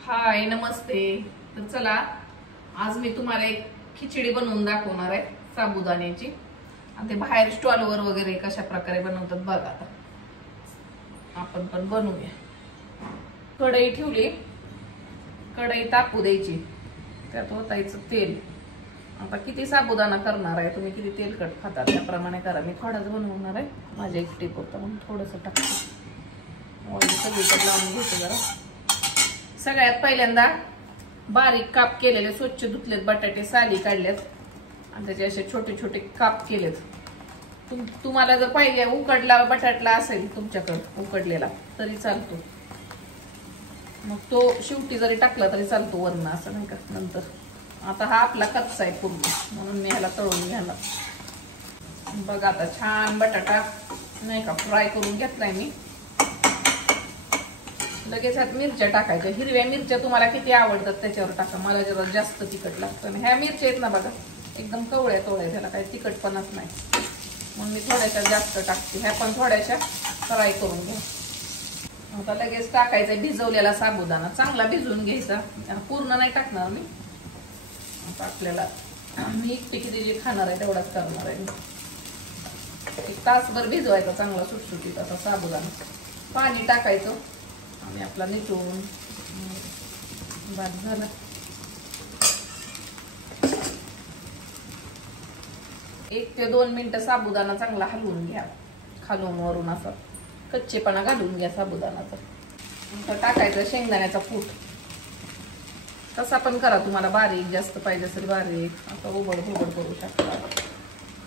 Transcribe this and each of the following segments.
हाय नमस्ते। तर चला आज मी तुम्हाला एक खिचडी बनवून दाखवणार आहे साबुदाण्याची। आणि ते बाहेर स्टॉलवर वगैरे कशा प्रकारे बनवतात बघा। आता आपण पण बनवूया। कढई ठेवली, कढई तापू द्यायची, त्यात ओतायचं तेल। आता किती साबुदाणा करणार आहे तुम्ही, किती तेलकट खाता त्याप्रमाणे करा। मी थोडाच बनवणार आहे, माझ्या एकटी पुरतं म्हणून थोडंसं टाकते। ऑइल सगळीकडे लावून घेते जरा। सगळ्यात पहिल्यांदा बारीक काप केलेले स्वच्छ धुतलेत बटाटे, साली काढल्यात आणि त्याचे असे छोटे छोटे काप केलेत। तुम्हाला जर पाहिजे उकडला बटाटला असेल तुमच्याकडे उकडलेला तरी चालतो, मग तो शेवटी जरी टाकला तरी चालतो वरण, असं नाही का नंतर। आता हा आपला कच्चा आहे पूर्ण, म्हणून मी ह्याला तळून घ्यायला। बघा आता छान बटाटा नाही का फ्राय करून घेतलाय मी। लगेच ह्यात मिरच्या टाकायच्या। हिरव्या मिरच्या तुम्हाला किती आवडतात त्याच्यावर टाका, मला जरा जास्त तिखट लागतं। ह्या मिरच्या आहेत ना बघा, एकदम कवळ्या कवळ्या, त्याला काही तिखटपणाच नाही, म्हणून मी थोड्याशा जास्त टाकते। ह्या पण थोड्याशा फ्राय करून घ्या। आता लगेच टाकायचा भिजवलेला साबुदाणा, चांगला भिजवून घ्यायचा, पूर्ण नाही टाकणार मी। आता आपल्याला मी एकटी किती जे खाणार आहे तेवढाच करणार आहे। एक तासभर भिजवायचा चांगला सुटसुटीत असा साबुदाणा। पाणी टाकायचं आणि आपला निथळून भात झाला। एक ते 2 मिनिटं साबुदाणा चांगला हलवून घ्या, खालून वरून असा कच्चेपणा घालून घ्या साबुदाणाचा। नंतर टाकायचं शेंगदाण्याचा कूट, तसा पण करा, तुम्हाला बारीक जास्त पाहिजे असेल बारीक, आता उबड उबड करू शकता।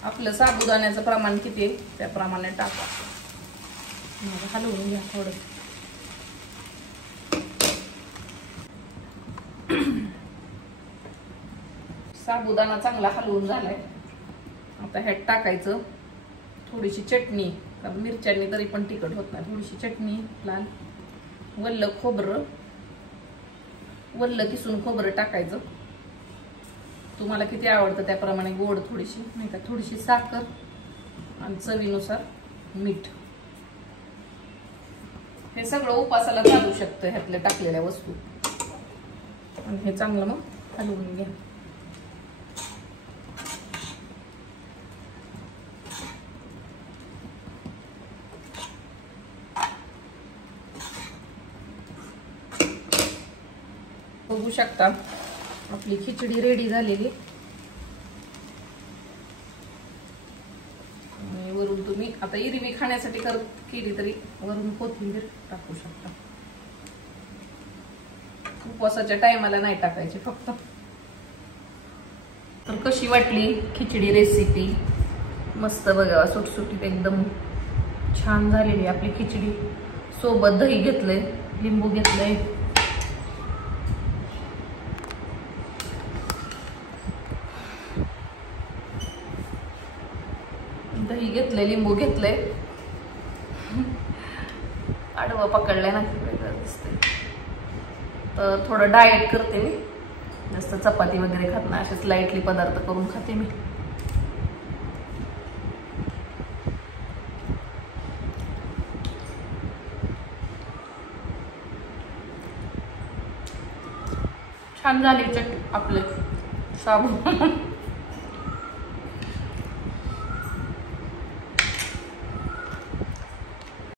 आपलं साबुदाण्याचं प्रमाण किती आहे त्याप्रमाणे टाका, हलवून घ्या थोडं। साबुदाणा चांगला हलवून झालाय। आता ह्यात टाकायचं थोडीशी चटणी, कारण मिरच्यांनी तरी पण तिखट होत नाही। थोडीशी चटणी लाल, वल्ल खोबरं, वल्ल किसून खोबरं टाकायचं, तुम्हाला किती आवडतं त्याप्रमाणे। गोड थोडीशी नाही का, थोडीशी साखर आणि चवीनुसार मीठ। हे सगळं उपासाला चालू शकतं ह्यातल्या टाकलेल्या वस्तू। आणि हे चांगलं मग हलवून घ्या। बघू शकता आपली खिचडी रेडी झालेली। आणि वरून तुम्ही आता इरवी खाण्यासाठी केली तरी वरून कोथिंबीर टाकू शकता। उपवासाच्या टायमाला नाही टाकायची फक्त। तर कशी वाटली खिचडी रेसिपी? मस्त बघा, सुटसुटीत एकदम छान झालेली आपली खिचडी। सोबत दही घेतलंय, लिंबू घेतलंय, दही घेतलंय, लिंबू घेतलंय, आडवं पकडलंय ना दिसतंय। तर थोडं डाएट करते मी, जास्त चपाती वगैरे खात नाही, असेच लाईटली पदार्थ करून खाते मी। छान झाली आपलं साबू